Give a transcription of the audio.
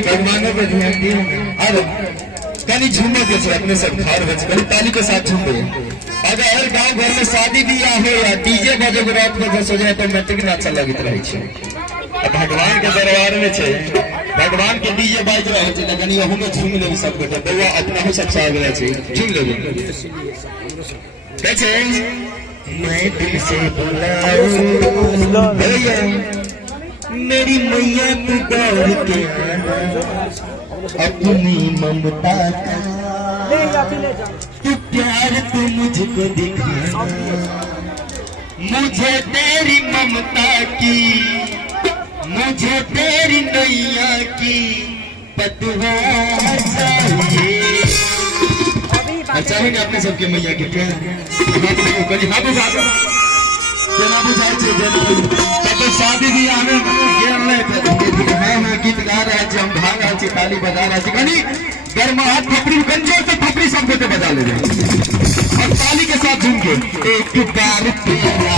भगवानों पे ध्यान दिए। अब कहीं झूमे जैसे अपने सब खार बच कहीं ताली के साथ झूमे। अगर गांव घर में शादी बियाह हो या डीजे बजे रात में सो जाए तो मैट्रिक ना अच्छा लगित रहे छे। भगवान के दरबार में छे, भगवान के डीजे बाज रहे छे, लेकिन यहू में झूम ले सब गोटे। बउआ अपना ही सब साग रहे छे, झूम ले कैसे मैं दिल से बुलाऊं भैया मेरी मैया तू दौड़ के अपनी ममता का तू प्यार तू मुझको दिखा मुझे तेरी ममता की मुझे तेरी नैया की पतवा चाहिए। चाहेंगे अपने सबके मैया के प्यार शादी बियाह में गीत गा रहे थे, हम गा रहे थे, ताली बजा रहे थे, कहीं गर्माहट फपड़ी गंजो से फपड़ी सब को बजा ले और ताली के साथ झूम के एक बार तेरा